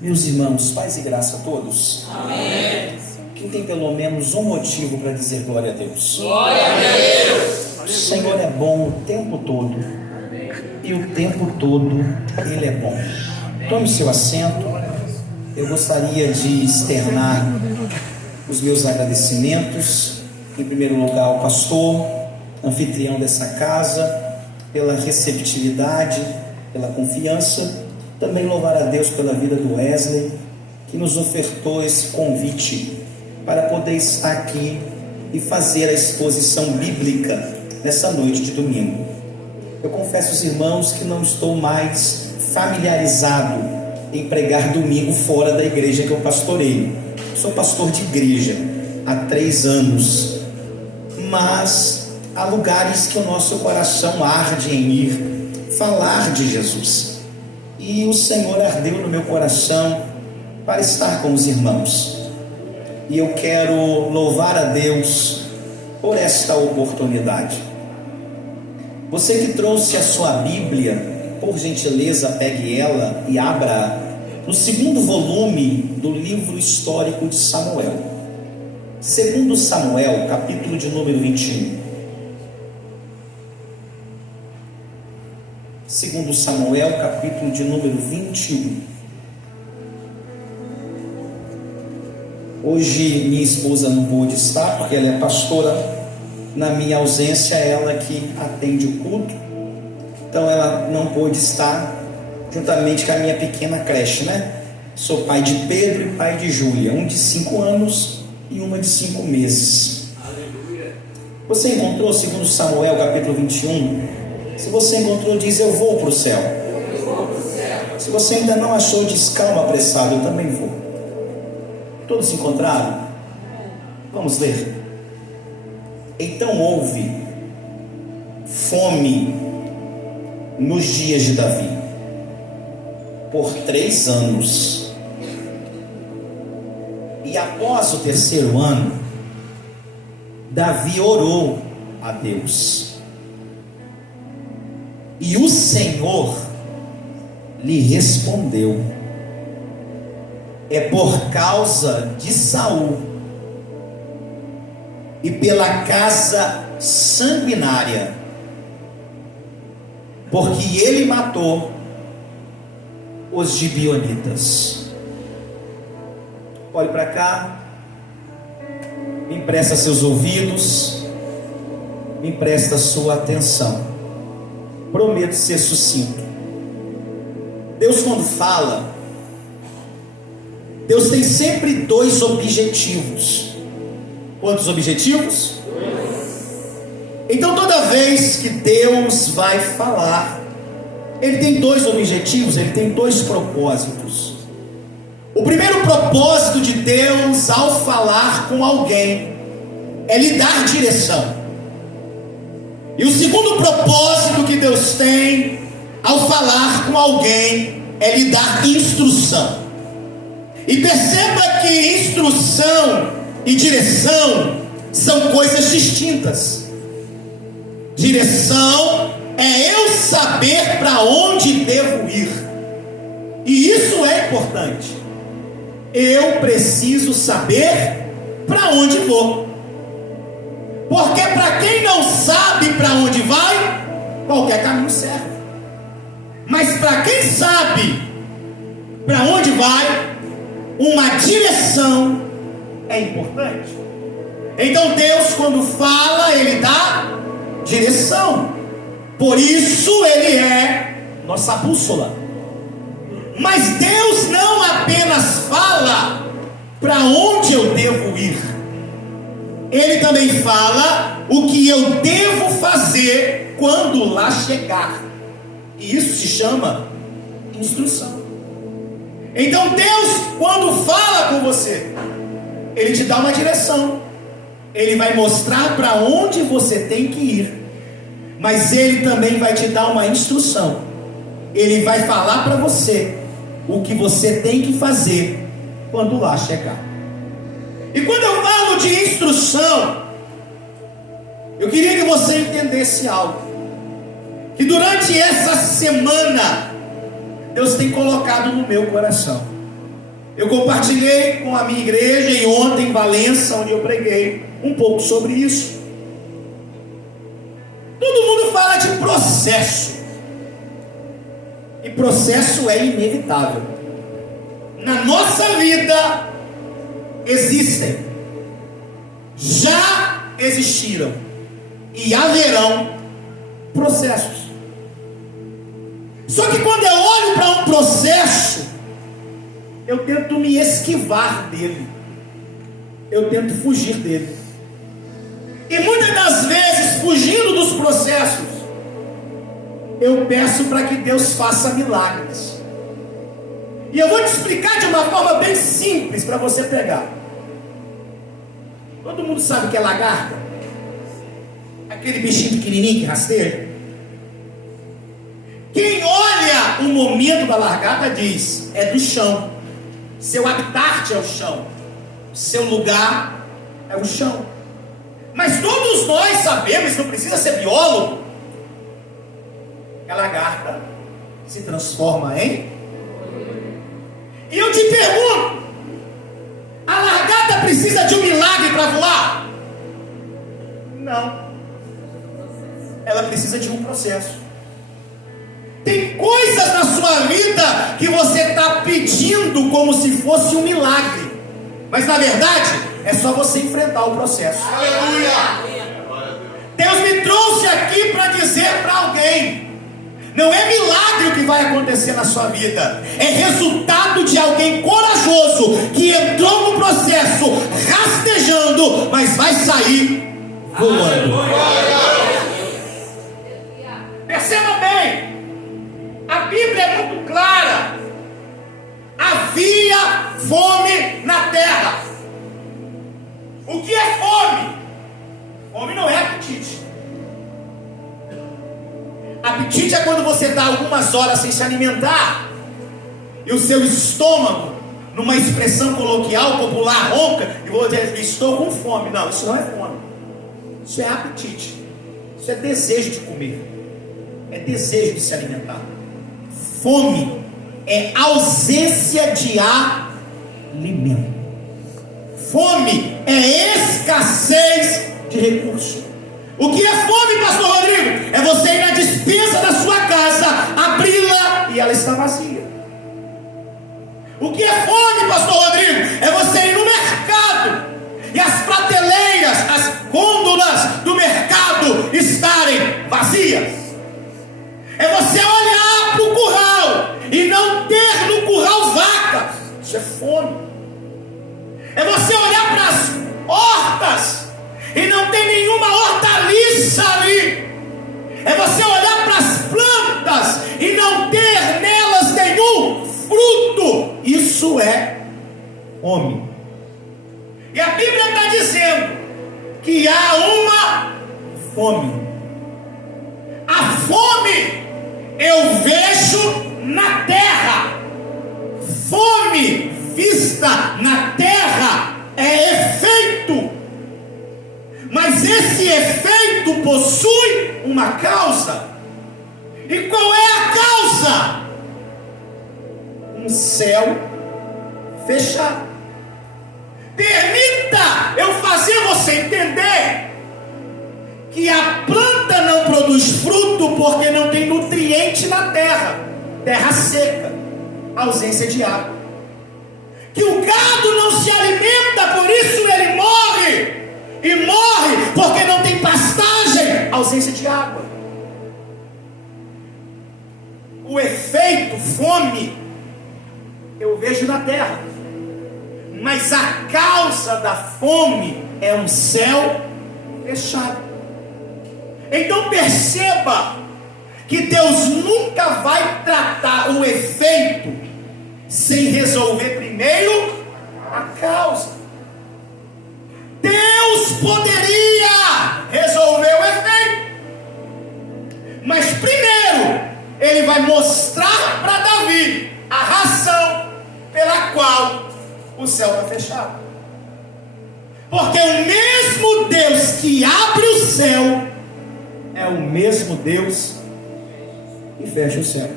Meus irmãos, paz e graça a todos. Amém. Quem tem pelo menos um motivo para dizer glória a Deus? Glória a Deus. O Senhor é bom o tempo todo. E o tempo todo Ele é bom. Tome seu assento. Eu gostaria de externar os meus agradecimentos. Em primeiro lugar ao pastor, anfitrião dessa casa, pela receptividade, pela confiança. Também louvar a Deus pela vida do Wesley, que nos ofertou esse convite para poder estar aqui e fazer a exposição bíblica nessa noite de domingo. Eu confesso aos irmãos que não estou mais familiarizado em pregar domingo fora da igreja que eu pastoreio. Sou pastor de igreja há 3 anos, mas há lugares que o nosso coração arde em ir falar de Jesus. E o Senhor ardeu no meu coração para estar com os irmãos. E eu quero louvar a Deus por esta oportunidade. Você que trouxe a sua Bíblia, por gentileza, pegue ela e abra no 2º volume do livro histórico de Samuel. 2 Samuel, capítulo de número 21. 2 Samuel, capítulo de número 21. Hoje minha esposa não pôde estar, porque ela é pastora. Na minha ausência, ela que atende o culto. Então ela não pôde estar, juntamente com a minha pequena creche, né? Sou pai de Pedro e pai de Júlia, um de 5 anos e uma de 5 meses. Aleluia. Você encontrou 2 Samuel, capítulo 21? Se você encontrou, diz: eu vou para o céu. Se você ainda não achou, diz: calma, apressado, eu também vou. Todos encontraram? Vamos ler. Então houve fome nos dias de Davi por 3 anos. E após o 3º ano, Davi orou a Deus. E o Senhor lhe respondeu: é por causa de Saul e pela casa sanguinária, porque ele matou os gibeonitas. Olhe para cá, me empresta seus ouvidos, me empresta sua atenção. Prometo ser sucinto. Deus, quando fala, Deus tem sempre 2 objetivos. Quantos objetivos? 2. Então toda vez que Deus vai falar, Ele tem 2 objetivos, Ele tem 2 propósitos. O primeiro propósito de Deus ao falar com alguém é lhe dar direção. E o segundo propósito que Deus tem ao falar com alguém é lhe dar instrução. E perceba que instrução e direção são coisas distintas. Direção é eu saber para onde devo ir. E isso é importante. Eu preciso saber para onde vou. Porque para quem não sabe para onde vai, qualquer caminho serve. Mas para quem sabe para onde vai, uma direção é importante. Então Deus, quando fala, Ele dá direção. Por isso Ele é nossa bússola. Mas Deus não apenas fala para onde eu devo ir, Ele também fala o que eu devo fazer quando lá chegar. E isso se chama instrução. Então Deus, quando fala com você, Ele te dá uma direção. Ele vai mostrar para onde você tem que ir. Mas Ele também vai te dar uma instrução. Ele vai falar para você o que você tem que fazer quando lá chegar. E quando eu falo de instrução, eu queria que você entendesse algo. Que durante essa semana, Deus tem colocado no meu coração. Eu compartilhei com a minha igreja e ontem em Valença, onde eu preguei, um pouco sobre isso. Todo mundo fala de processo. E processo é inevitável. Na nossa vida existem, já existiram e haverão processos. Só que quando eu olho para um processo, eu tento me esquivar dele, eu tento fugir dele. E muitas das vezes, fugindo dos processos, eu peço para que Deus faça milagres. E eu vou te explicar de uma forma bem simples para você pegar. Todo mundo sabe o que é lagarta? Aquele bichinho pequenininho que rasteja. Quem olha o momento da lagarta diz: é do chão. Seu habitat é o chão. Seu lugar é o chão. Mas todos nós sabemos, não precisa ser biólogo, que a lagarta se transforma em... E eu te pergunto, a lagarta precisa de um milagre para voar? Não. Ela precisa de um processo. Tem coisas na sua vida que você está pedindo como se fosse um milagre, mas na verdade é só você enfrentar o processo. Aleluia! Deus me trouxe aqui para dizer para alguém: não é milagre o que vai acontecer na sua vida, é resultado de alguém corajoso que entrou no processo rastejando, mas vai sair voando. Perceba bem, a Bíblia é muito clara. Havia fome na terra. O que é fome? Fome não é apetite. Apetite é quando você está algumas horas sem se alimentar e o seu estômago, numa expressão coloquial, popular, ronca, e vou dizer: estou com fome. Não, isso não é fome. Isso é apetite. Isso é desejo de comer. É desejo de se alimentar. Fome é ausência de alimento. Fome é escassez de recursos. O que é fome, pastor Rodrigo? É você ir na despensa da sua casa, abri-la e ela está vazia. O que é fome, pastor Rodrigo? É você ir no mercado e as prateleiras, as gôndolas do mercado estarem vazias. É você olhar para o curral e não ter no curral vacas. Isso é fome. É você olhar para as hortas e não tem nenhuma hortaliça ali. É você olhar para as plantas e não ter nelas nenhum fruto. Isso é fome. E a Bíblia está dizendo que há uma fome. A fome eu vejo na terra. Fome vista na terra é efeito, mas esse efeito possui uma causa. E qual é a causa? Um céu fechado. Permita eu fazer você entender que a planta não produz fruto porque não tem nutriente na terra. Terra seca, ausência de água. Que o gado não se alimenta, por isso ele morre. E morre porque não tem pastagem, ausência de água. O efeito fome eu vejo na terra, mas a causa da fome é um céu fechado. Então perceba que Deus nunca vai tratar o efeito sem resolver primeiro a causa. Deus poderia resolver o efeito, mas primeiro Ele vai mostrar para Davi a razão pela qual o céu está fechado. Porque o mesmo Deus que abre o céu é o mesmo Deus que fecha o céu.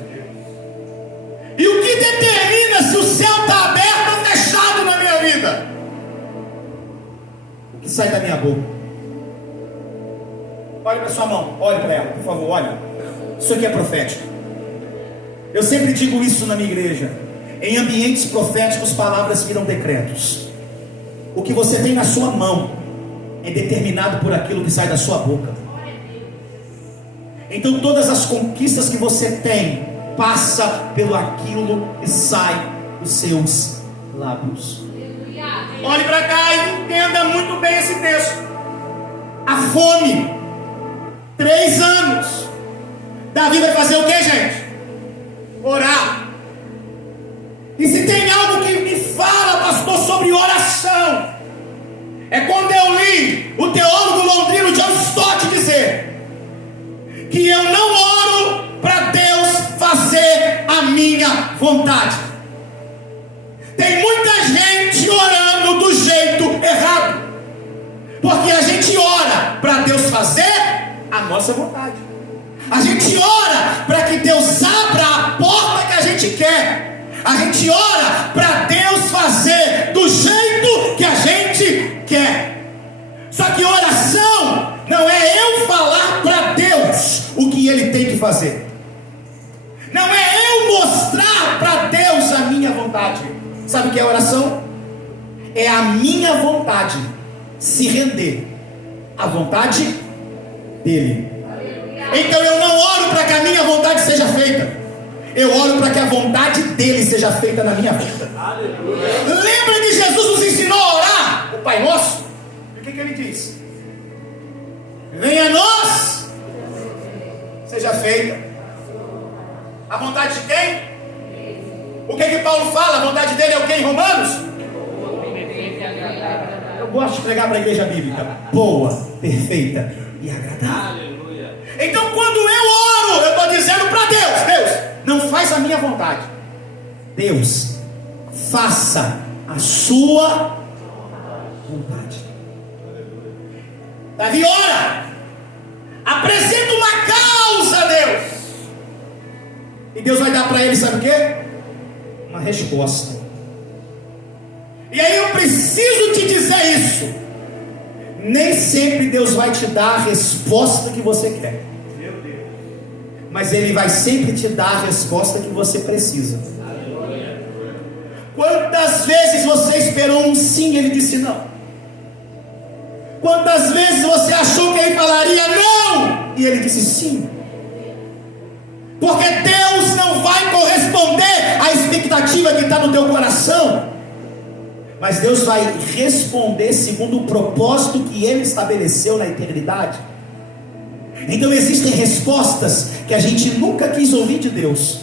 E o que determina se o céu está aberto ou que sai da minha boca. Olhe para sua mão, olhe para ela, por favor, olhe. Isso aqui é profético. Eu sempre digo isso na minha igreja. Em ambientes proféticos, palavras viram decretos. O que você tem na sua mão é determinado por aquilo que sai da sua boca. Então todas as conquistas que você tem passa pelo aquilo que sai dos seus lábios. Olhe para cá e entenda muito bem esse texto. A fome, 3 anos. Davi vai fazer o que, gente? Orar. E se tem algo que me fala, pastor, sobre oração, é quando eu li o teólogo londrino John Stott dizer que eu não oro para Deus fazer a minha vontade. Tem muita gente orando do jeito errado, porque a gente ora para Deus fazer a nossa vontade. A gente ora para que Deus abra a porta que a gente quer. A gente ora para Deus fazer do jeito que a gente quer. Só que oração não é eu falar para Deus o que Ele tem que fazer. Não é eu mostrar para Deus a minha vontade. Sabe o que é oração? É a minha vontade se render à vontade dEle. Então eu não oro para que a minha vontade seja feita. Eu oro para que a vontade dEle seja feita na minha vida. Lembra que Jesus nos ensinou a orar? O Pai Nosso. E o que Ele diz? Venha a nós, seja feita a vontade de quem? O que Paulo fala? A vontade dele é o que em Romanos? Eu gosto de pregar para a igreja bíblica. Boa, perfeita e agradável. Então quando eu oro, eu estou dizendo para Deus: Deus, não faz a minha vontade. Deus, faça a sua vontade. Davi ora, apresenta uma causa a Deus, e Deus vai dar para ele, sabe o quê? Uma resposta. E aí eu preciso te dizer isso: nem sempre Deus vai te dar a resposta que você quer, mas Ele vai sempre te dar a resposta que você precisa. Quantas vezes você esperou um sim e Ele disse não? Quantas vezes você achou que Ele falaria não e Ele disse sim? Porque Deus não vai corresponder à expectativa que está no teu coração, mas Deus vai responder segundo o propósito que Ele estabeleceu na eternidade. Então existem respostas que a gente nunca quis ouvir de Deus,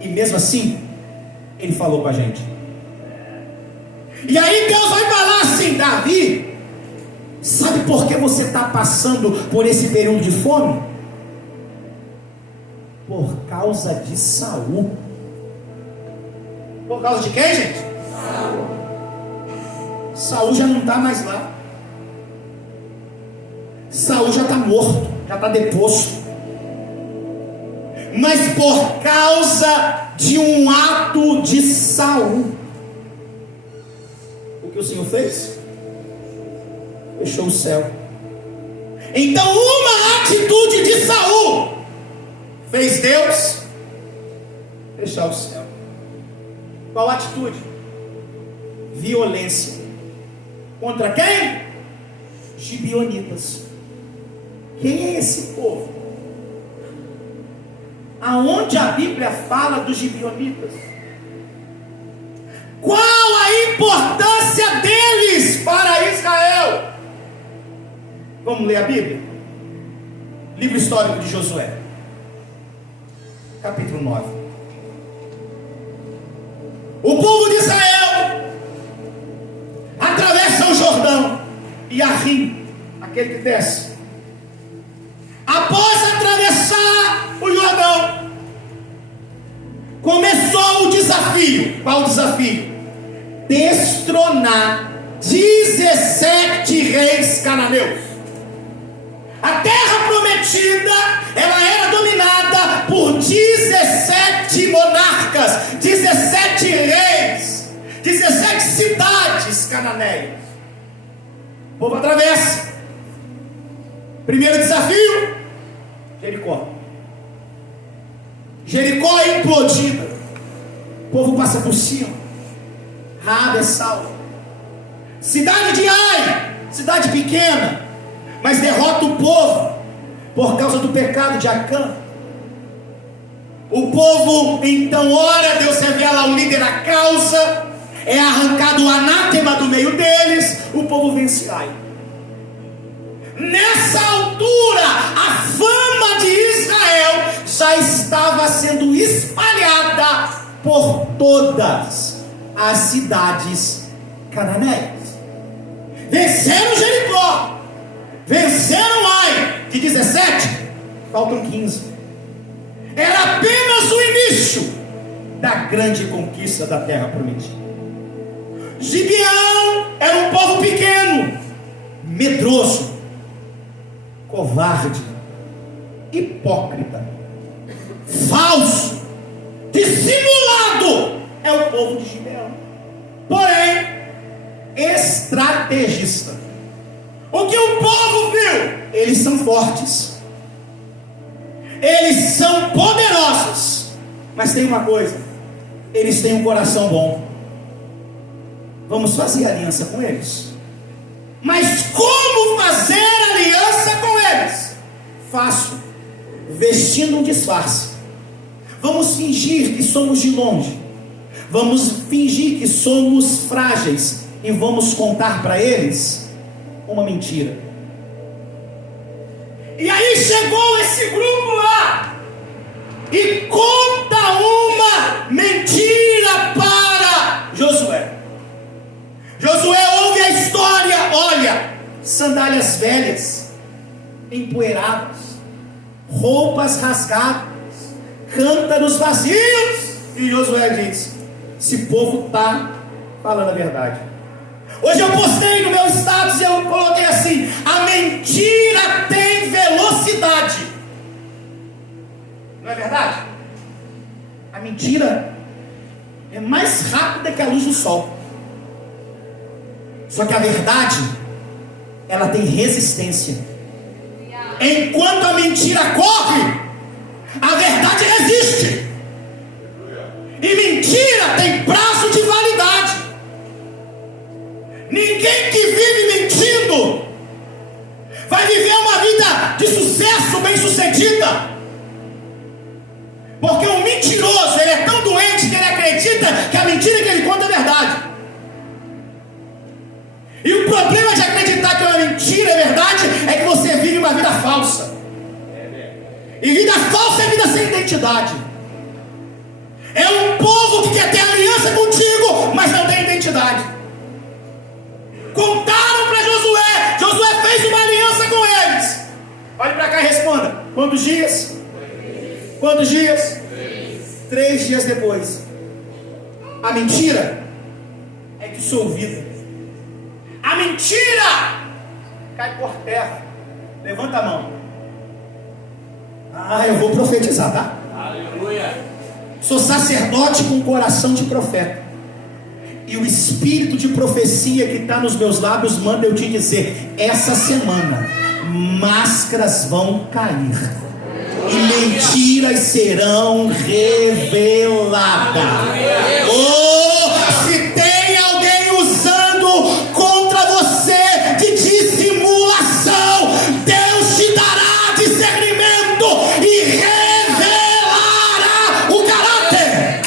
e mesmo assim Ele falou com a gente. E aí Deus vai falar assim: Davi, sabe por que você está passando por esse período de fome? Por causa de Saul. Por causa de quem, gente? Saul já não está mais lá. Saul já está morto, já está deposto. Mas por causa de um ato de Saul, o que o Senhor fez? Fechou o céu. Então uma atitude de Saul fez Deus fechar o céu. Qual atitude? Violência. Contra quem? Gibeonitas. Quem é esse povo? Aonde a Bíblia fala dos gibeonitas? Qual a importância deles para Israel? Vamos ler a Bíblia? Livro histórico de Josué, capítulo 9. O povo de Israel atravessa o Jordão e Arrim, aquele que desce. Após atravessar o Jordão, começou o desafio. Qual o desafio? Destronar 17 reis cananeus. A terra prometida, ela era dominada por 17 monarcas, 17 reis, 17 cidades cananeias. O povo atravessa. Primeiro desafio: Jericó. Jericó é implodida. O povo passa por cima. Raabe é salva. Cidade de Ai, cidade pequena, mas derrota o povo por causa do pecado de Acã. O povo então ora, Deus revela ao líder a causa, é arrancado o anátema do meio deles, o povo vence Ai. Nessa altura, a fama de Israel já estava sendo espalhada por todas as cidades cananeias. Venceram Jericó, venceram Ai. De 17, faltam 15. Era apenas o início da grande conquista da terra prometida. Gibeão era um povo pequeno, medroso, covarde, hipócrita, falso, dissimulado. É o povo de Gibeão. Porém, estrategista. O que o povo viu? Eles são fortes, eles são poderosos, mas tem uma coisa: eles têm um coração bom. Vamos fazer aliança com eles. Mas como fazer aliança com eles? Fácil, vestindo um disfarce. Vamos fingir que somos de longe, vamos fingir que somos frágeis e vamos contar para eles uma mentira. E aí chegou esse grupo lá e conta uma mentira para Josué. Josué ouve a história, olha, sandálias velhas, empoeiradas, roupas rasgadas, cântaros vazios. E Josué diz: esse povo está falando a verdade. Hoje eu postei no meu status e eu coloquei assim: a mentira tem velocidade. Não é verdade? A mentira é mais rápida que a luz do sol. Só que a verdade, ela tem resistência. Enquanto a mentira corre, a verdade resiste. E mentira tem prazo de validade. Ninguém que vive mentindo vai viver uma vida de sucesso, bem sucedida. Porque o mentiroso, ele é tão doente que ele acredita que a mentira que ele conta é verdade. E o problema de acreditar que uma mentira é verdade é que você vive uma vida falsa. E vida falsa é vida sem identidade. É um povo que quer ter aliança contigo, mas não tem identidade. Contaram para Josué, Josué fez uma aliança com eles. Olhe para cá e responda: quantos dias? Quantos dias? 3 dias depois, a mentira é dissolvida. A mentira cai por terra. Levanta a mão. Eu vou profetizar, tá? Aleluia. Sou sacerdote com coração de profeta. E o espírito de profecia que está nos meus lábios manda eu te dizer: essa semana máscaras vão cair e mentiras serão reveladas. Se tem alguém usando contra você de dissimulação, Deus te dará discernimento e revelará o caráter.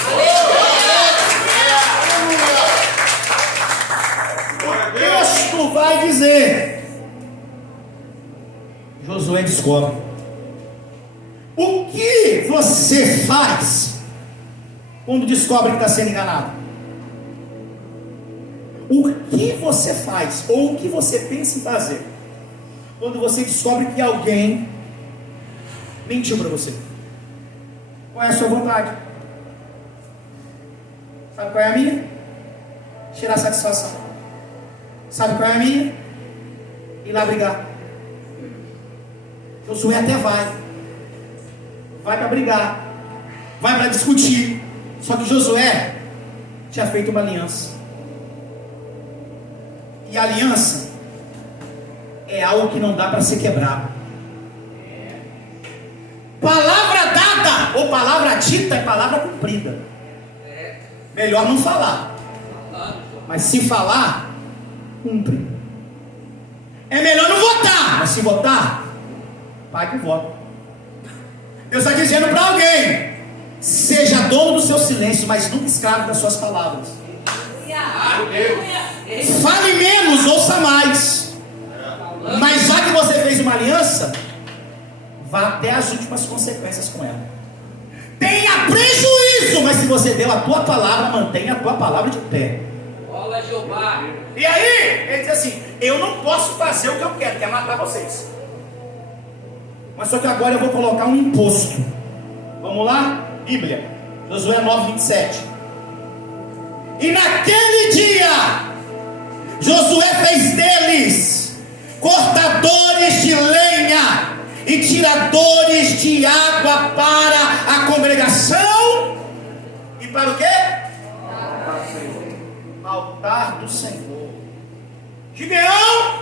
O texto vai dizer: Josué descobre. O que você faz quando descobre que está sendo enganado? O que você faz, ou o que você pensa em fazer, quando você descobre que alguém mentiu para você? Qual é a sua vontade? Sabe qual é a minha? Tirar satisfação. Sabe qual é a minha? Ir lá brigar. Josué até vai para brigar, vai para discutir. Só que Josué tinha feito uma aliança. E a aliança é algo que não dá para ser quebrado. Palavra dada ou palavra dita é palavra cumprida. Melhor não falar, mas se falar, cumpre. É melhor não votar, mas se votar, pague o voto. Deus está dizendo para alguém: seja dono do seu silêncio, mas nunca escravo das suas palavras. Fale menos, ouça mais. Mas já que você fez uma aliança, vá até as últimas consequências com ela. Tenha prejuízo, mas se você deu a tua palavra, mantenha a tua palavra de pé. Olá, Jeová. E aí, ele diz assim: eu não posso fazer o que eu quero, que é matar vocês. Mas só que agora eu vou colocar um imposto. Vamos lá? Bíblia, Josué 9:27. E naquele dia, Josué fez deles cortadores de lenha e tiradores de água para a congregação. E para o quê? Altar do Senhor. Gibeão,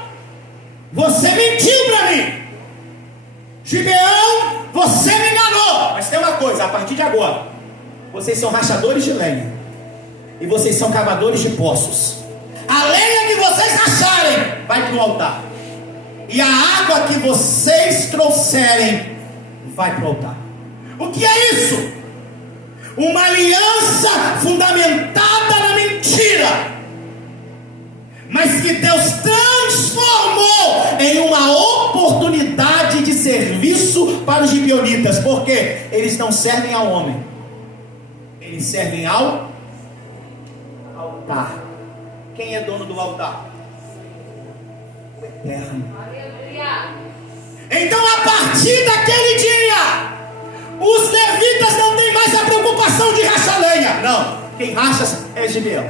você mentiu para mim. Gibeão, você me enganou. Mas tem uma coisa: a partir de agora, vocês são rachadores de lenha e vocês são cavadores de poços. A lenha que vocês racharem vai para o altar, e a água que vocês trouxerem vai para o altar. O que é isso? Uma aliança fundamentada na mentira, mas que Deus transformou em uma oportunidade de serviço para os gibeonitas, porque eles não servem ao homem, eles servem ao altar. Quem é dono do altar? O Eterno. Então, a partir daquele dia, os levitas não têm mais a preocupação de rachar lenha. Não, quem racha é Gibeão.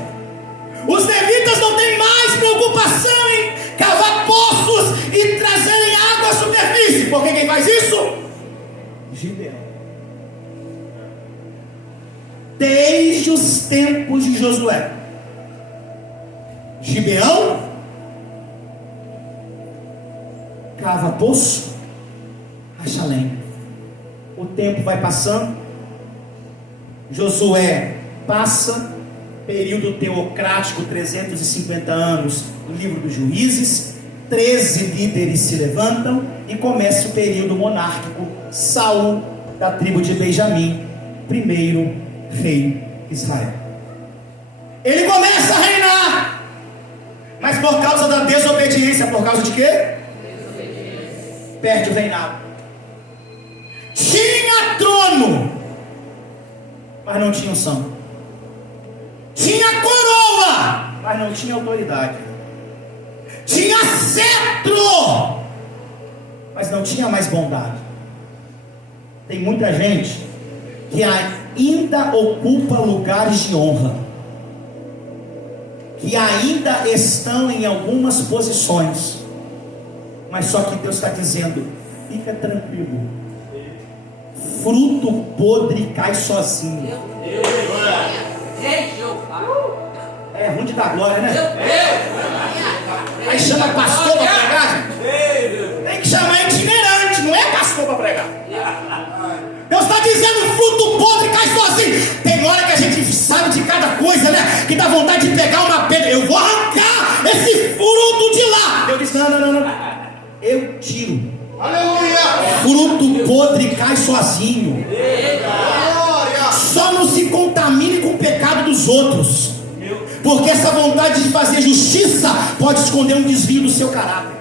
Os levitas não têm mais preocupação em cavar poços e trazerem água à superfície, porque quem faz isso? Gibeão. Desde os tempos de Josué, Gibeão cava poço, racha lenha. O tempo vai passando, Josué passa, período teocrático, 350 anos, no livro dos Juízes, 13 líderes se levantam e começa o período monárquico. Saul, da tribo de Benjamim, primeiro rei de Israel. Ele começa a reinar, mas por causa da desobediência, por causa de quê? Perde o reinado. Tinha trono, mas não tinha unção. Tinha coroa, mas não tinha autoridade. Tinha cetro, mas não tinha mais bondade. Tem muita gente que ainda ocupa lugares de honra, que ainda estão em algumas posições, mas só que Deus está dizendo: fica tranquilo, fruto podre cai sozinho. É ruim de dar glória, né? Aí chama pastor para pregar, gente. Tem que chamar itinerante, não é pastor para pregar. Deus está dizendo: fruto podre cai sozinho. Tem hora que a gente sabe de cada coisa, né? Que dá vontade de pegar uma pedra. Eu vou arrancar esse fruto de lá. Deus diz: não. Eu tiro. Aleluia. Fruto podre cai sozinho. Só não se contamine com o pecado dos outros, porque essa vontade de fazer justiça pode esconder um desvio do seu caráter.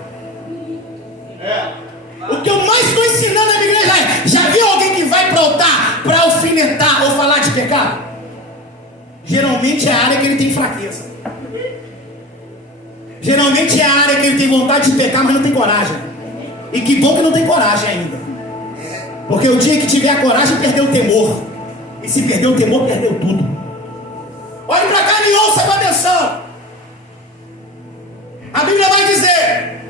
O que eu mais estou ensinando na minha igreja é: já viu alguém que vai para o altar para alfinetar ou falar de pecado? Geralmente é a área que ele tem fraqueza. Geralmente é a área que ele tem vontade de pecar, mas não tem coragem. E que bom que não tem coragem ainda, porque o dia que tiver a coragem, perdeu o temor. E se perdeu o temor, perdeu tudo. Olhe para cá e ouça com atenção. A Bíblia vai dizer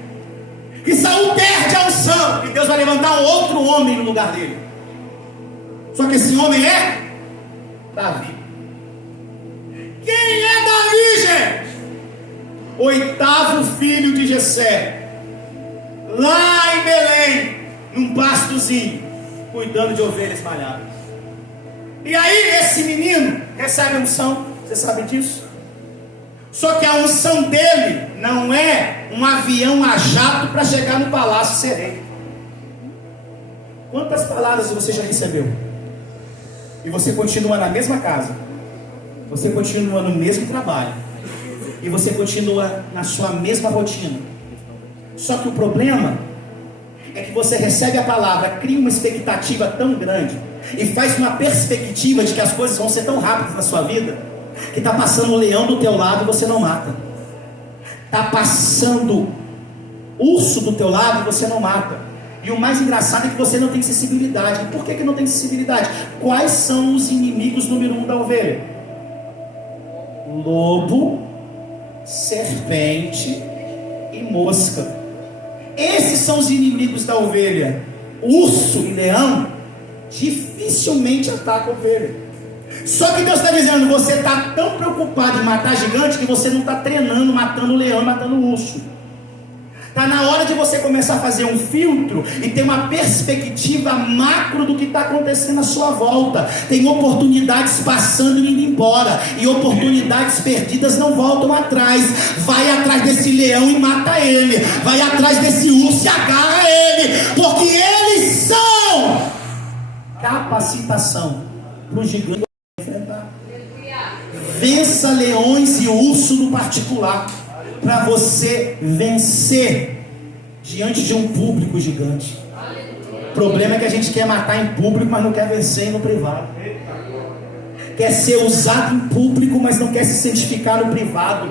que Saul perde a unção e Deus vai levantar um outro homem no lugar dele. Só que esse homem é Davi. Quem é Davi, gente? 8º filho de Jessé. lá em Belém, num pastozinho, cuidando de ovelhas malhadas. E aí esse menino recebe a unção, você sabe disso? Só que a unção dele não é um avião a jato para chegar no palácio ser rei. Quantas palavras você já recebeu? E você continua na mesma casa, você continua no mesmo trabalho, e você continua na sua mesma rotina. Só que o problema é que você recebe a palavra, cria uma expectativa tão grande e faz uma perspectiva de que as coisas vão ser tão rápidas na sua vida, que está passando um leão do teu lado e você não mata, está passando urso do teu lado e você não mata. E o mais engraçado é que você não tem sensibilidade. E por que não tem sensibilidade? Quais são os inimigos número 1 da ovelha? Lobo, serpente e mosca. Esses são os inimigos da ovelha. Urso e leão dificilmente atacam a ovelha. Só que Deus está dizendo, você está tão preocupado em matar gigante que você não está treinando, matando o leão e matando o urso. Está na hora de você começar a fazer um filtro e ter uma perspectiva macro do que está acontecendo à sua volta. Tem oportunidades passando e indo embora, e oportunidades perdidas não voltam atrás. Vai atrás desse leão e mata ele. Vai atrás desse urso e agarra ele, porque eles são capacitação para o gigante enfrentar. Vença leões e urso no particular, para você vencer diante de um público gigante. O problema é que a gente quer matar em público, mas não quer vencer no privado. Quer ser usado em público, mas não quer se santificar no privado.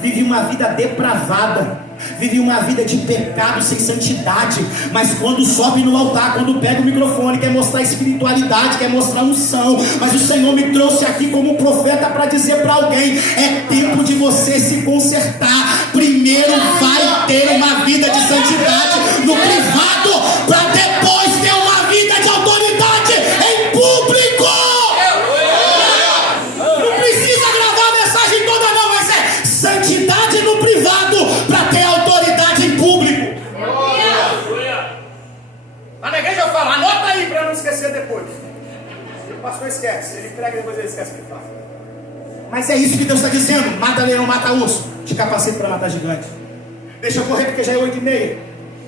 Vive uma vida depravada, vive uma vida de pecado sem santidade, mas quando sobe no altar, quando pega o microfone, quer mostrar espiritualidade, quer mostrar unção. Mas o Senhor me trouxe aqui como profeta para dizer para alguém: é tempo de você se consertar. Primeiro vai ter uma vida de santidade no privado, para depois ter uma vida de autoridade em público. Não precisa gravar a mensagem toda não, mas é santidade no privado para ter autoridade em público. Lá na igreja eu falo, anota aí para não esquecer depois. O pastor esquece, ele prega e depois ele esquece o que ele fala. Mas é isso que Deus está dizendo: mata leão, mata urso, te capacita para matar gigante. Deixa eu correr porque já é 8h30.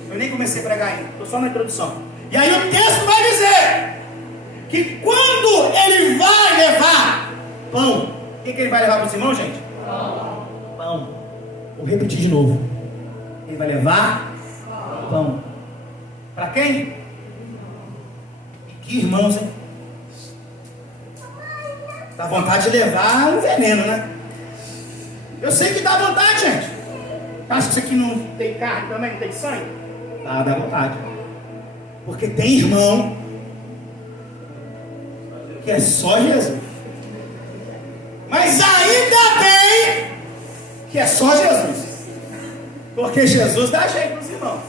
Eu nem comecei a pregar ainda, estou só na introdução. E aí o texto vai dizer que quando ele vai levar pão, o que ele vai levar para os irmãos, gente? Pão. Vou repetir de novo. Ele vai levar pão. Para quem? Que irmãos, hein? Dá vontade de levar um veneno, né? Eu sei que dá vontade, gente. Acha que isso aqui não tem carne também, não tem sangue? Dá vontade. Porque tem irmão que é só Jesus. Mas ainda bem que é só Jesus. Porque Jesus dá jeito nos irmãos.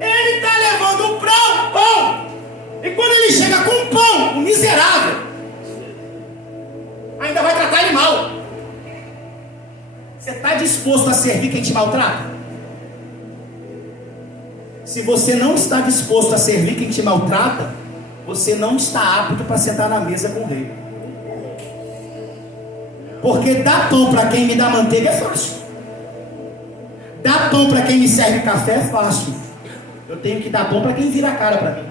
Ele está levando um pão. E quando ele chega com um pão, o miserável ainda vai tratar ele mal. Você está disposto a servir quem te maltrata? Se você não está disposto a servir quem te maltrata, você não está apto para sentar na mesa com o rei. Porque dar pão para quem me dá manteiga é fácil. Dar pão para quem me serve café é fácil. Eu tenho que dar pão para quem vira a cara para mim.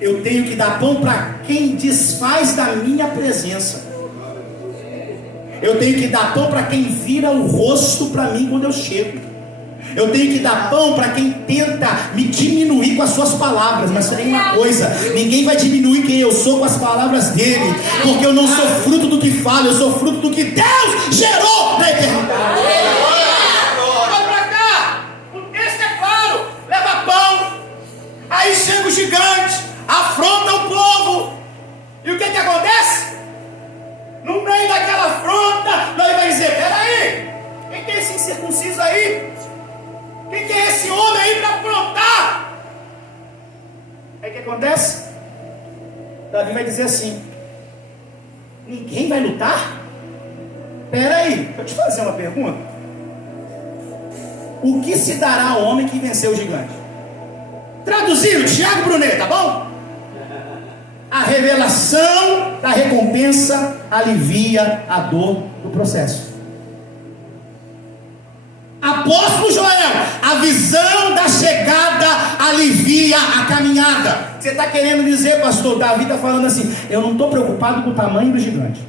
Eu tenho que dar pão para quem desfaz da minha presença. Eu tenho que dar pão para quem vira o rosto para mim quando eu chego. Eu tenho que dar pão para quem tenta me diminuir com as suas palavras. Mas tem uma coisa: ninguém vai diminuir quem eu sou com as palavras dele, porque eu não sou fruto do que falo, eu sou fruto do que Deus gerou na eternidade. Vai para cá, o texto é claro. Leva pão, aí chega o gigante, afronta o povo. E o que acontece? No meio daquela afronta, nós vai dizer: peraí, quem que é esse incircunciso aí? Quem que é esse homem aí para afrontar? Aí o que acontece? Davi vai dizer assim: ninguém vai lutar? Peraí, deixa eu te fazer uma pergunta. o que se dará ao homem que venceu o gigante? Traduzindo, Tiago Brunet, tá bom? A revelação da recompensa alivia a dor do processo. Apóstolo Joel, a visão da chegada alivia a caminhada. Você está querendo dizer, pastor, Davi está falando assim: eu não estou preocupado com o tamanho do gigante,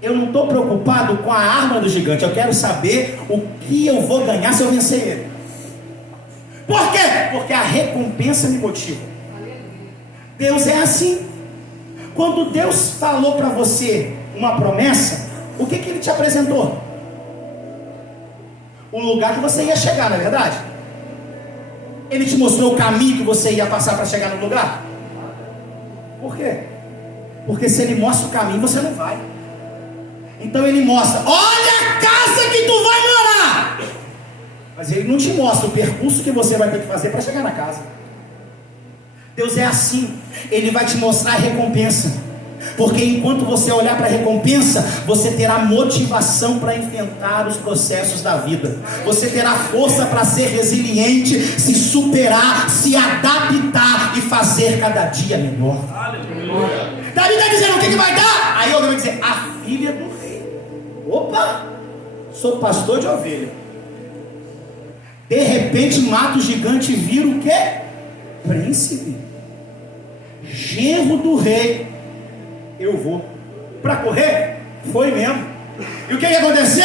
eu não estou preocupado com a arma do gigante, eu quero saber o que eu vou ganhar se eu vencer ele. Por quê? Porque a recompensa me motiva. Deus é assim. Quando Deus falou para você uma promessa, o que Ele te apresentou? O lugar que você ia chegar, não é verdade? Ele te mostrou o caminho que você ia passar para chegar no lugar? Por quê? Porque se Ele mostra o caminho, você não vai. Então Ele mostra: olha a casa que tu vai morar. Mas Ele não te mostra o percurso que você vai ter que fazer para chegar na casa. Deus é assim. Ele vai te mostrar a recompensa, porque enquanto você olhar para a recompensa, você terá motivação para enfrentar os processos da vida. Você terá força para ser resiliente, se superar, se adaptar e fazer cada dia melhor. Aleluia. Davi está dizendo o que vai dar? Aí alguém vai dizer: a filha do rei. Opa, sou pastor de ovelha. De repente mata o gigante e vira o quê? Príncipe, genro do rei. Eu vou. Para correr? Foi mesmo. E o que aconteceu?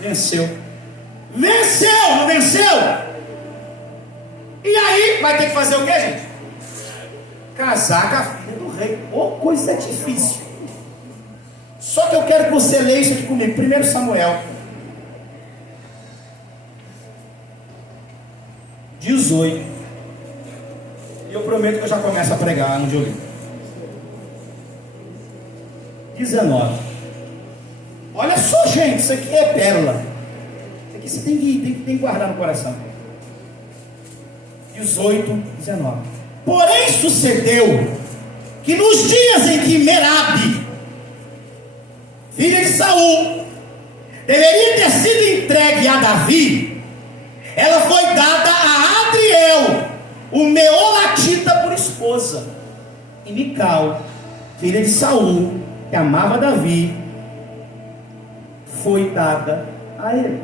Venceu. Venceu, não venceu? E aí, vai ter que fazer o que, gente? Casar com a filha do rei. Oh, coisa difícil. Só que eu quero que você leia isso aqui comigo. 1 Samuel 18. E eu prometo que eu já começo a pregar onde eu li. 19. Olha só, gente, isso aqui é pérola. Isso aqui você tem que guardar no coração. 18, 19. Porém sucedeu que nos dias em que Merabe, filha de Saul, deveria ter sido entregue a Davi, ela foi dada a Adriel, o meolatita, por esposa. E Mical, filha de Saul, que amava Davi, foi dada a ele.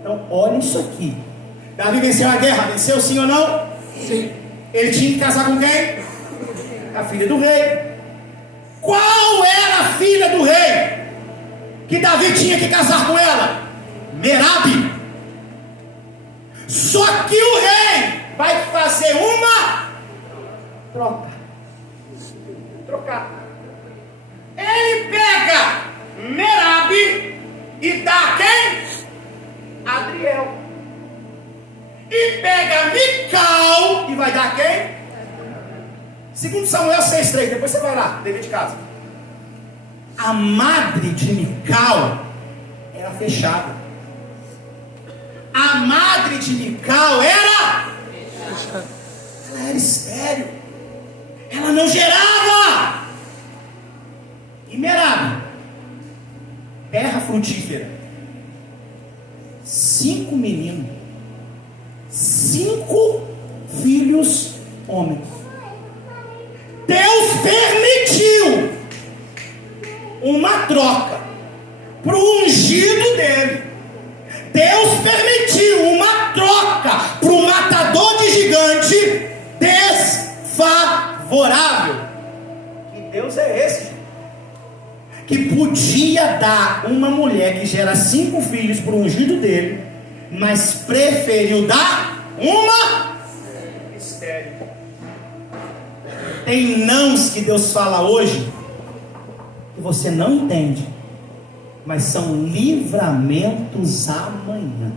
Então olha isso aqui. Davi venceu a guerra, venceu sim ou não? Sim. Ele tinha que casar com quem? A filha do rei. Qual era a filha do rei que Davi tinha que casar com ela? Merabe. Só que o rei vai fazer uma trocar. Ele pega Merabe e dá a quem? Adriel. E pega Mical e vai dar a quem? 2 Samuel 6,3. Depois você vai lá, dever de casa. A madre de Mical era fechada. A madre de Mical era fechada. Ela era estéril. Ela não gerava. E Merabe, terra frutífera, 5 meninos, 5 filhos homens. Deus permitiu uma troca para o ungido dele. Deus permitiu uma troca para o matador de gigante desfavorável. Que Deus é esse? Que podia dar uma mulher que gera 5 filhos para o ungido dele, mas preferiu dar uma estéril. Tem nãos que Deus fala hoje que você não entende, mas são livramentos amanhã.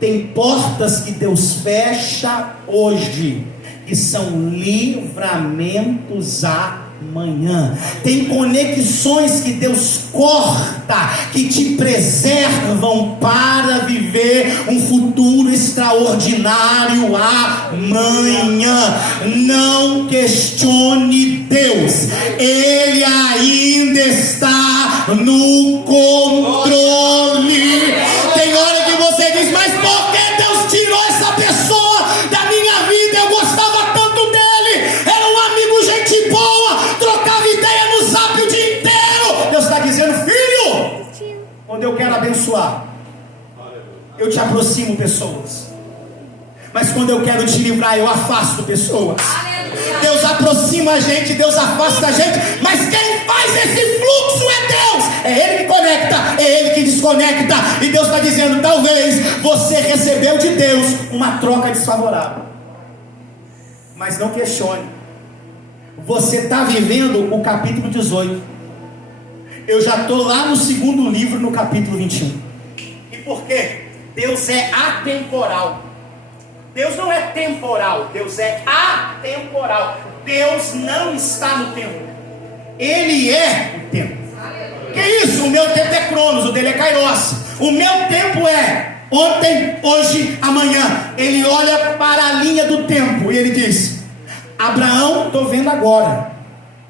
Tem portas que Deus fecha hoje que são livramentos amanhã. Tem conexões que Deus corta, que te preservam para viver um futuro extraordinário amanhã. Não questione Deus, Ele ainda está no controle. Tem hora que você abençoar, eu te aproximo pessoas. Mas quando eu quero te livrar, eu afasto pessoas. Deus aproxima a gente, Deus afasta a gente, mas quem faz esse fluxo é Deus. É Ele que conecta, é Ele que desconecta. E Deus está dizendo: talvez você recebeu de Deus uma troca desfavorável, mas não questione. Você está vivendo o capítulo 18. Eu já estou lá no segundo livro, no capítulo 21. E por quê? Deus é atemporal. Deus não é temporal, Deus é atemporal. Deus não está no tempo, Ele é o tempo. Que isso? O meu tempo é Cronos, o dele é Kairos. O meu tempo é ontem, hoje, amanhã. Ele olha para a linha do tempo e ele diz: Abraão, estou vendo agora.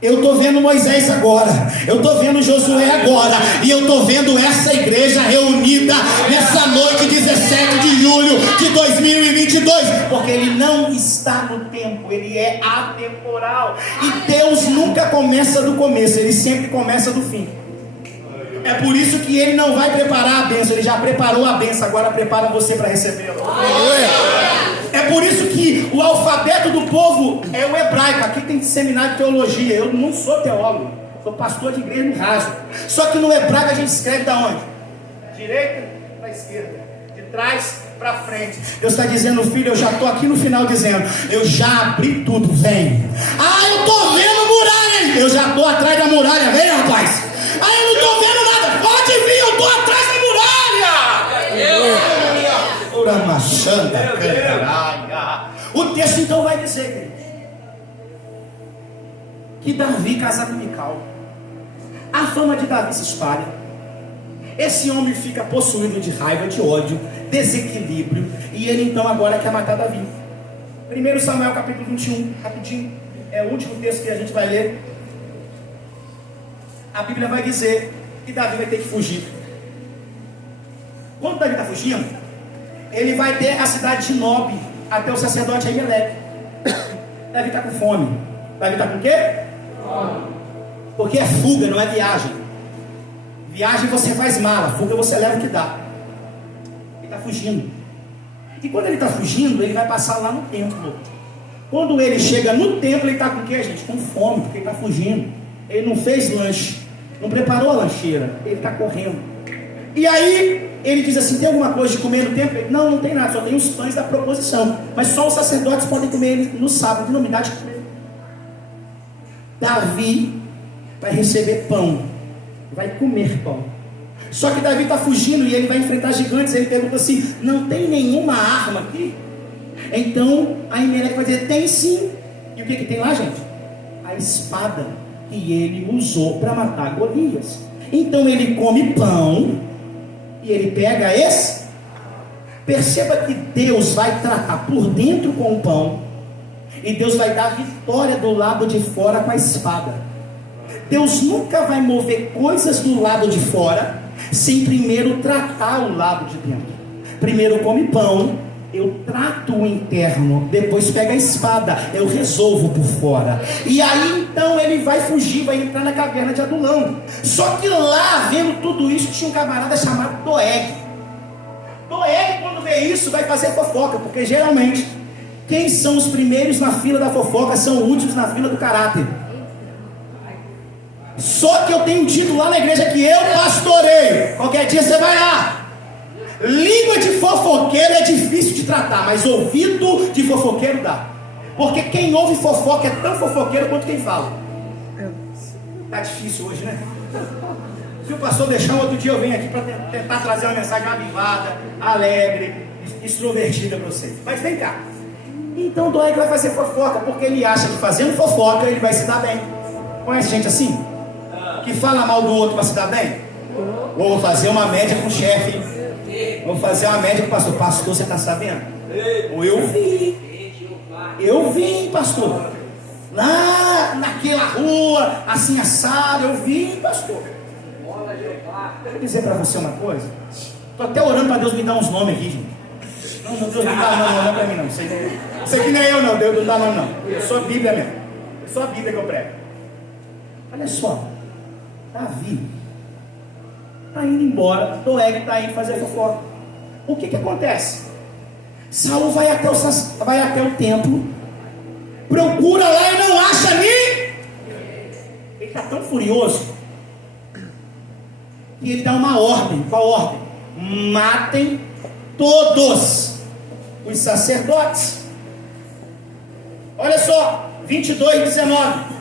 Eu estou vendo Moisés agora, eu estou vendo Josué agora, e eu estou vendo essa igreja reunida nessa noite 17 de julho de 2022, porque Ele não está no tempo, Ele é atemporal. E Deus nunca começa do começo, Ele sempre começa do fim. É por isso que Ele não vai preparar a bênção, Ele já preparou a bênção, agora prepara você para recebê-la. É por isso que o alfabeto do povo é o hebraico. Aqui tem seminário de teologia. Eu não sou teólogo, sou pastor de igreja no raso. Só que no hebraico a gente escreve da onde? Direita para esquerda, de trás para frente. Deus está dizendo: filho, eu já estou aqui no final dizendo: eu já abri tudo, vem. Ah, eu estou vendo muralha, hein? Eu já estou atrás da muralha, vem, rapaz. Ah, eu não estou vendo nada, pode vir, eu estou atrás da muralha. O texto então vai dizer, queridos, que Davi casa com Mical. A fama de Davi se espalha. Esse homem fica possuído de raiva, de ódio, desequilíbrio, e ele então agora quer matar Davi. 1 Samuel capítulo 21, rapidinho, é o último texto que a gente vai ler. A Bíblia vai dizer que Davi vai ter que fugir. Quando Davi está fugindo, ele vai ter a cidade de Nob, até o sacerdote Aimeleque. Davi está com fome. Davi está com o quê? Fome. Porque é fuga, não é viagem. Viagem você faz mala, fuga você leva o que dá. Ele está fugindo. E quando ele está fugindo, ele vai passar lá no templo. Quando ele chega no templo, ele está com o quê, gente? Com fome, porque ele está fugindo. Ele não fez lanche, não preparou a lancheira, ele está correndo. E aí ele diz assim: tem alguma coisa de comer no templo? Ele, não, não tem nada, só tem os pães da proposição, mas só os sacerdotes podem comer ele no sábado, não me dá de comer. Davi vai receber pão, vai comer pão. Só que Davi está fugindo e ele vai enfrentar gigantes. Ele pergunta assim: não tem nenhuma arma aqui? Então a Aimeleque vai dizer: tem sim. E o que tem lá, gente? A espada que ele usou para matar Golias. Então ele come pão e ele pega esse. Perceba que Deus vai tratar por dentro com o pão, e Deus vai dar vitória do lado de fora com a espada. Deus nunca vai mover coisas do lado de fora sem primeiro tratar o lado de dentro. Primeiro come pão, eu trato o interno, depois pega a espada, eu resolvo por fora. E aí então ele vai fugir, vai entrar na caverna de Adulão. Só que lá, vendo tudo isso, tinha um camarada chamado Doeg. Doeg, quando vê isso, vai fazer fofoca, porque geralmente quem são os primeiros na fila da fofoca são os últimos na fila do caráter. Só que eu tenho dito lá na igreja que eu pastorei. Qualquer dia você vai lá. Língua de fofoqueiro é difícil de tratar, mas ouvido de fofoqueiro dá. Porque quem ouve fofoca é tão fofoqueiro quanto quem fala. Tá difícil hoje, né? Se o pastor deixar, outro dia eu venho aqui para tentar trazer uma mensagem avivada, alegre, extrovertida para vocês. Mas vem cá. Então Doeg vai fazer fofoca, porque ele acha que fazendo fofoca ele vai se dar bem. Conhece gente assim? Que fala mal do outro para se dar bem? Vou fazer uma média com o chefe. Vou fazer uma média com o pastor. Pastor, você está sabendo? Eu vi, pastor. Lá naquela rua, assim assado, eu vi, pastor. Quero dizer para você uma coisa. Estou até orando para Deus me dar uns nomes aqui, gente. Não, Deus me dá nome, não para mim não. Isso aqui não é eu não, Deus não dá nome não. Eu sou a Bíblia mesmo. Eu sou a Bíblia que eu prego. Olha só, Davi está indo embora, Doeg está indo fazer fofoca. O que acontece? Saul vai até o templo, procura lá e não acha nem. Ele está tão furioso que ele dá uma ordem. Qual ordem? Matem todos os sacerdotes. Olha só, 22:19.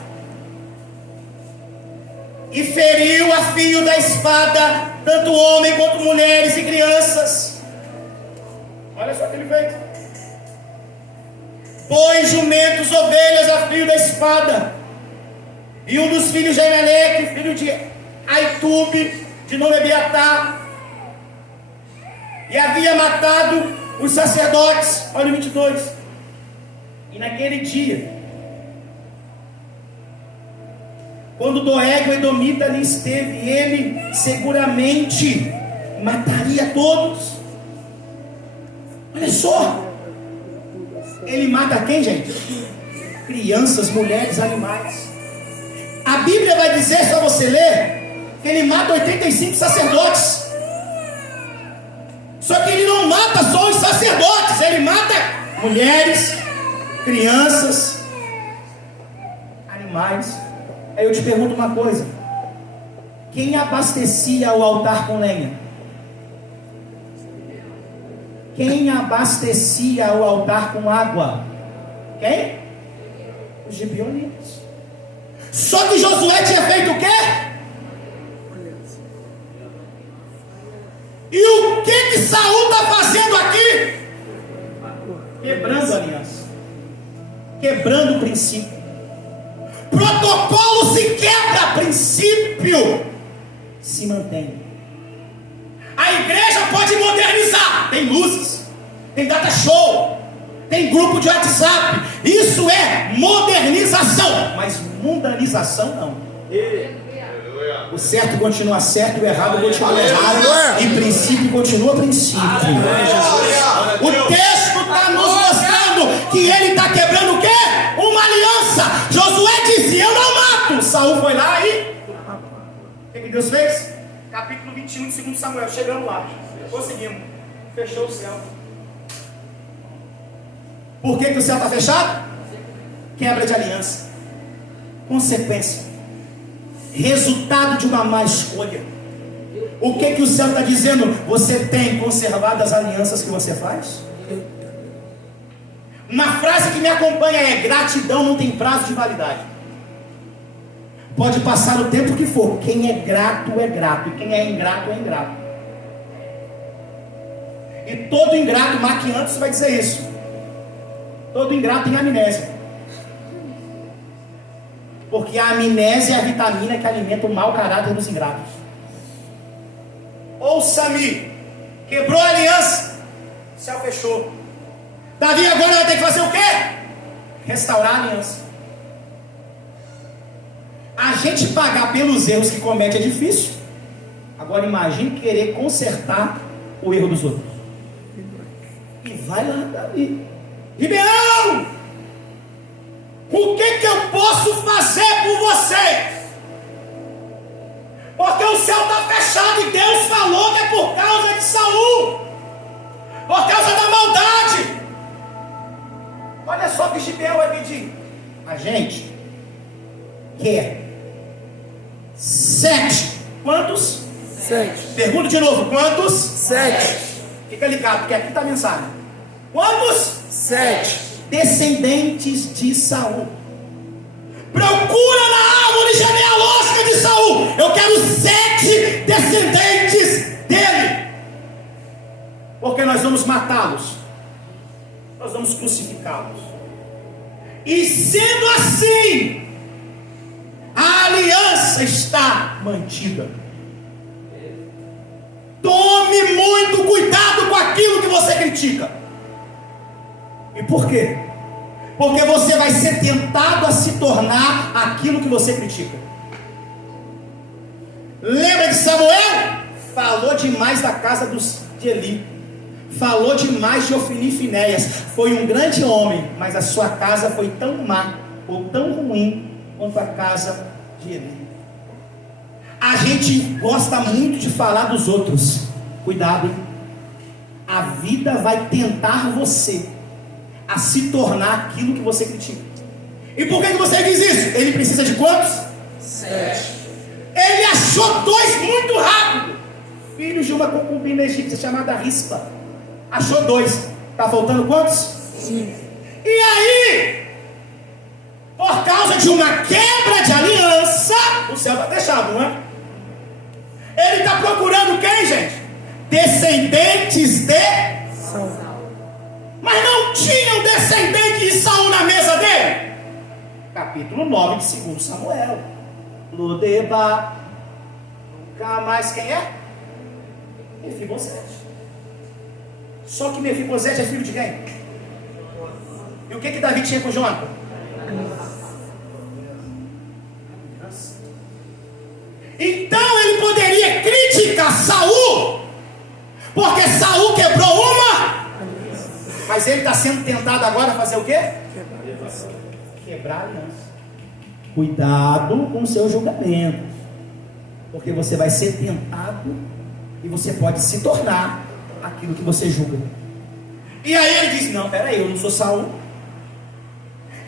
E feriu a fio da espada tanto homem quanto mulheres e crianças. Olha só o que ele fez. Pôs jumentos, ovelhas a fio da espada. E um dos filhos de Emelec, filho de Aitube, de nome Abiatar, e havia matado os sacerdotes. Olha o 22. E naquele dia, quando Doeg, o edomita, ali esteve, ele seguramente mataria todos. Olha só, ele mata quem, gente? Crianças, mulheres, animais. A Bíblia vai dizer, só você ler, que ele mata 85 sacerdotes. Só que ele não mata só os sacerdotes, ele mata mulheres, crianças, animais. Aí eu te pergunto uma coisa: quem abastecia o altar com lenha? Quem abastecia o altar com água? Quem? Os gibeonitas. Só que Josué tinha feito o quê? E o que Saul está fazendo aqui? Quebrando a aliança, quebrando o princípio. Protocolo se quebra, princípio se mantém. A igreja pode modernizar, tem luzes, tem data show, tem grupo de WhatsApp, isso é modernização, mas mundanização não. O certo continua certo, o errado continua errado, e princípio continua princípio. O texto está nos mostrando que ele está quebrando o quê? Uma aliança. Josué dizia: eu não mato. Saul foi lá e o que Deus fez? Capítulo 21 de 2 Samuel. Chegamos lá, conseguimos. Fechou o céu. Por que o céu está fechado? Quebra de aliança, consequência, resultado de uma má escolha. O que o céu está dizendo? Você tem conservado as alianças que você faz? Uma frase que me acompanha é: gratidão não tem prazo de validade. Pode passar o tempo que for, quem é grato, e quem é ingrato, é ingrato. E todo ingrato, Mark Antony vai dizer isso, todo ingrato tem amnésia, porque a amnésia é a vitamina que alimenta o mau caráter dos ingratos. Ouça-me, quebrou a aliança, o céu fechou. Davi agora vai ter que fazer o quê? Restaurar a aliança. A gente pagar pelos erros que comete é difícil. Agora imagine querer consertar o erro dos outros. E vai lá, Davi: Gibeão, o que eu posso fazer por você? Porque o céu está fechado e Deus falou que é por causa de Saul, por causa da maldade. Olha só o que Gibeão vai pedir: a gente quer 7. Quantos? 7. Pergunto de novo: quantos? 7. Fica ligado, porque aqui está a mensagem. Quantos? 7. Descendentes de Saul. Procura na árvore genealógica de Saul. Eu quero 7 descendentes dele, porque nós vamos matá-los, nós vamos crucificá-los. E sendo assim, a aliança está mantida. Tome muito cuidado com aquilo que você critica. E por quê? Porque você vai ser tentado a se tornar aquilo que você critica. Lembra de Samuel? Falou demais da casa de Eli, falou demais de Ofni e Finéias. Foi um grande homem, mas a sua casa foi tão má ou tão ruim quanto a casa de Eli. A gente gosta muito de falar dos outros. Cuidado, hein? A vida vai tentar você a se tornar aquilo que você critica. E por que você diz isso? Ele precisa de quantos? 7. Ele achou 2 muito rápido. Filhos de uma concubina egípcia chamada Rispa. Achou 2. Está faltando quantos? 5. E aí, por causa de uma quebra de aliança, o céu está fechado, não é? Ele está procurando quem, gente? Descendentes de Saul. Mas não tinham descendente de Saul na mesa dele. Capítulo 9 de 2 Samuel. Lodeba. Nunca mais quem é? Mefibosete. Só que Mefibosete é filho de quem? E o que Davi tinha com Jonathan? Então ele poderia criticar Saul, porque Saul quebrou uma. Mas ele está sendo tentado agora a fazer o quê? Quebrar a aliança. Cuidado com os seus julgamentos, porque você vai ser tentado e você pode se tornar aquilo que você julga. E aí ele diz: não, peraí, eu não sou Saul,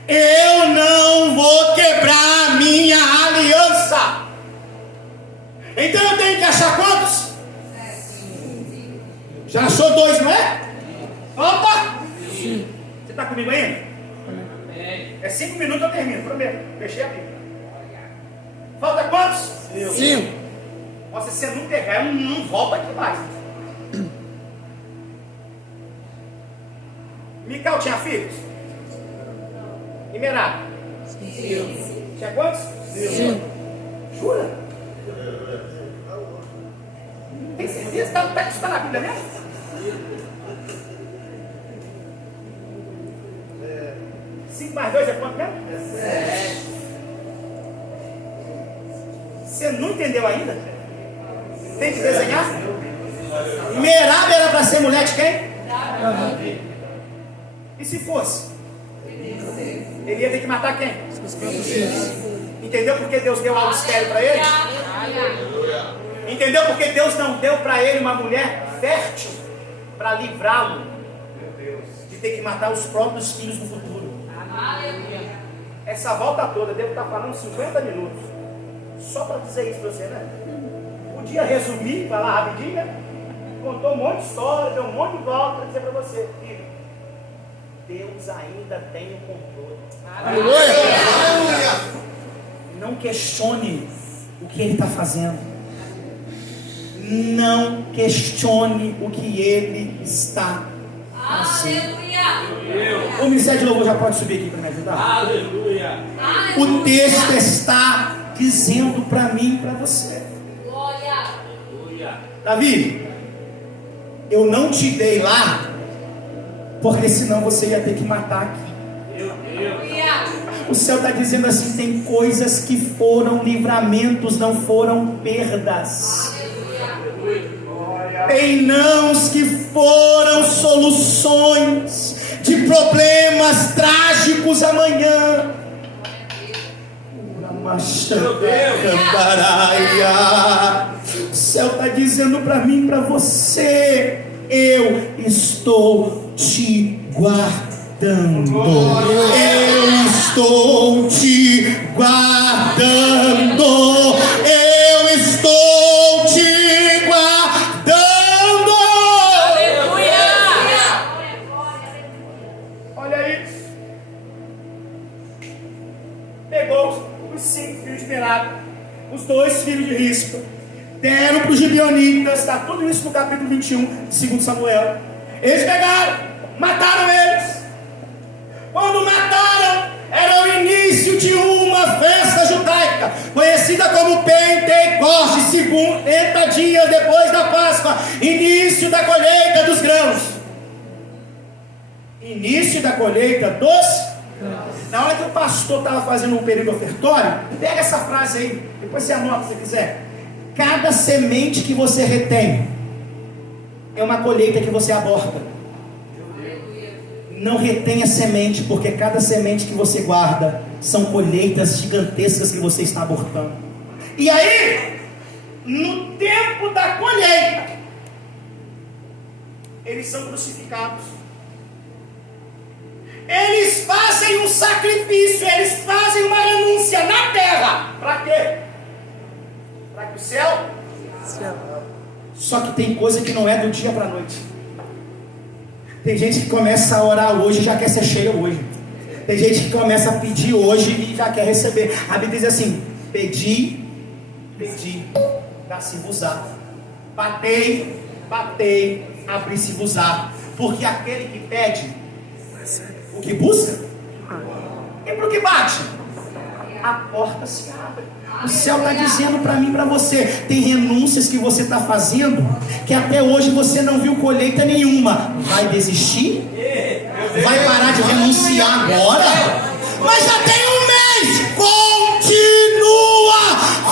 eu não vou quebrar a minha aliança. Então eu tenho que achar quantos? Já achou 2, não é? Opa! Você está comigo ainda? É 5 minutos eu termino, prometo. Fechei a Bíblia. Falta quantos? 5. Nossa, se você não pegar, eu não volto aqui mais. Mical tinha filhos? E Merab? Tinha quantos? 5. Jura? Tem certeza? Está na Bíblia mesmo? Cinco mais 2 é quanto mesmo? 7. Você não entendeu ainda? Tem que desenhar? Merab era para ser mulher de quem? E se fosse? Ele ia ter que matar quem? Entendeu por que Deus deu algo estéril para ele? Entendeu por que Deus não deu para ele uma mulher fértil para livrá-lo de ter que matar os próprios filhos no futuro? Essa volta toda, devo estar falando 50 minutos só para dizer isso para você, né? Podia resumir, falar rapidinho, né? Contou um monte de história, deu um monte de volta para dizer para você, filho, Deus ainda tem o controle. Aleluia! Não questione o que Ele está fazendo. Não questione o que Ele está fazendo. O Ministério de Louvor já pode subir aqui para me ajudar? Aleluia. O texto está dizendo para mim e para você. Davi, eu não te dei lá, porque senão você ia ter que matar aqui. O céu está dizendo assim: tem coisas que foram livramentos, não foram perdas. Tem nãos que foram soluções de problemas trágicos amanhã. O céu está dizendo para mim e para você: eu estou te guardando. Eu estou te guardando. Eu estou te guardando. Olha isso. Pegou os 5 filhos de Merab, os 2 filhos de Rispa, deram para os gibeonitas. Está tudo isso no capítulo 21 de 2 Samuel. Eles pegaram, mataram eles. Quando mataram, era o início de uma festa judaica, conhecida como Pentecoste, 50 dias depois da Páscoa, início da colheita dos grãos. Início da colheita dos grãos. Na hora que o pastor estava fazendo um período ofertório, pega essa frase aí, depois você anota se você quiser. Cada semente que você retém é uma colheita que você aborta. Não retenha semente, porque cada semente que você guarda são colheitas gigantescas que você está abortando. E aí, no tempo da colheita, eles são crucificados. Eles fazem um sacrifício, eles fazem uma renúncia na terra. Para quê? Para que o céu? Só que tem coisa que não é do dia para a noite. Tem gente que começa a orar hoje e já quer ser cheio hoje. Tem gente que começa a pedir hoje e já quer receber. A Bíblia diz assim: pedi, dá-se-vos-á. Batei, abri-se-vos-á. Porque aquele que pede, o que busca, e para o que bate, a porta se abre. O céu está dizendo para mim e para você: tem renúncias que você está fazendo, que até hoje você não viu colheita nenhuma. Vai desistir? Vai parar de renunciar agora? Mas já tem um mês. Continua.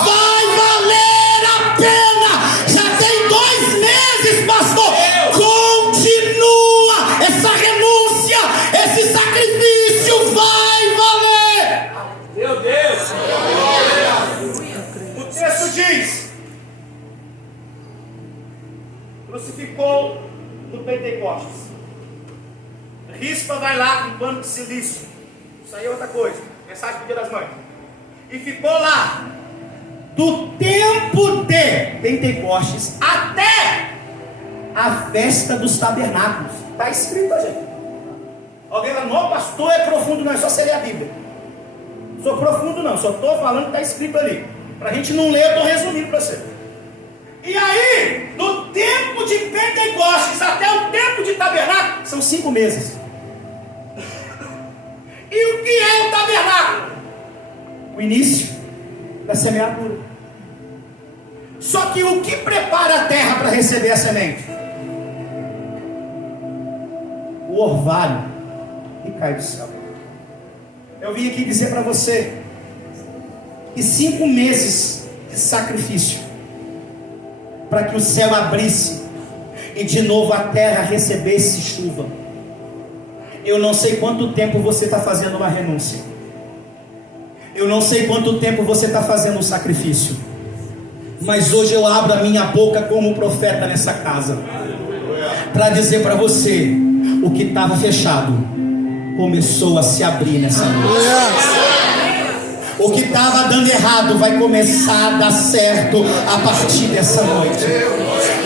Vai valer a pena. Já tem 2 meses, pastor. Continua. Essa renúncia, esse sacrifício vai valer. Meu Deus! O texto diz: crucificou no Pentecostes. Rispa vai lá com pano de silício. Isso aí é outra coisa. Mensagem do Dia das Mães. E ficou lá do tempo de Pentecostes até a festa dos tabernáculos. Está escrito, gente. Alguém fala: não, pastor, é profundo. Não, é só você ler a Bíblia. Não sou profundo não, só estou falando que está escrito ali. Para a gente não ler, eu estou resumindo para você. E aí, do tempo de Pentecostes até o tempo de tabernáculo, são 5 meses. E o que é o tabernáculo? O início da semeadura. Só que o que prepara a terra para receber a semente? O orvalho que cai do céu. Eu vim aqui dizer para você que 5 meses de sacrifício para que o céu abrisse e de novo a terra recebesse chuva. Eu não sei quanto tempo você está fazendo uma renúncia. Eu não sei quanto tempo você está fazendo um sacrifício. Mas hoje eu abro a minha boca como profeta nessa casa, para dizer para você: o que estava fechado começou a se abrir nessa noite. O que estava dando errado vai começar a dar certo a partir dessa noite.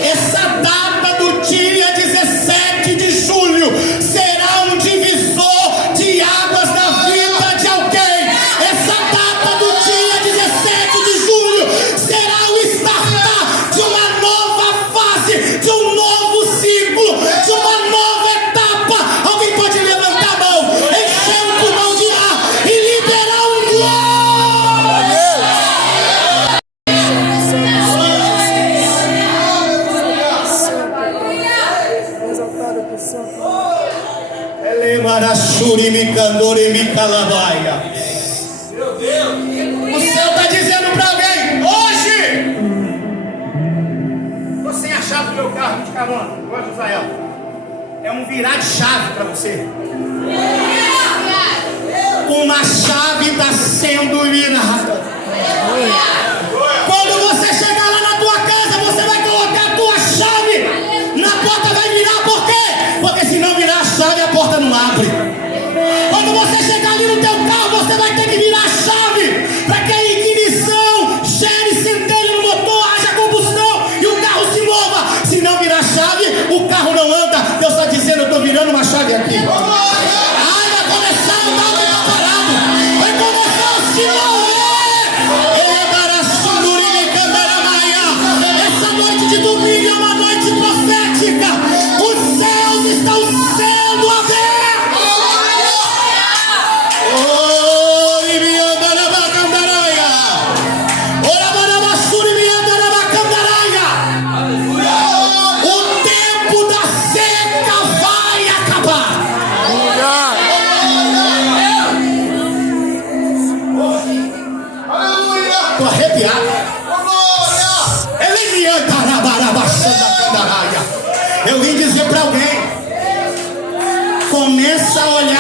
Essa data do dia 17 de julho será um divisor de águas na vida de alguém. Essa data do dia 17 de julho será o startar de uma nova fase, de um novo ciclo, de uma nova etapa. Alguém pode levantar a mão, encher o pulmão de ar e liberar um glória. Meu Deus! O céu está dizendo para alguém: hoje, estou sem a chave do meu carro de carona, eu gosto de usar ela. É um virar de chave para você. Uma chave está sendo virada. Quando você chegar lá na tua casa, você vai colocar a tua chave na porta, vai virar. Por quê? Porque se não virar a chave, a porta não abre. Quando você chegar ali no teu carro, você vai ter que virar a chave para que a ignição gere centelha no motor, haja combustão e o carro se mova. Se não virar a chave, o carro não anda. Deus está dizendo: eu estou virando uma chave aqui. Ai, vai começar a andar, vai estar parado. Vai começar a se mover. Essa noite de domingo é uma noite profética. Os céus estão sendo abertos. Eu vim dizer para alguém: começa a olhar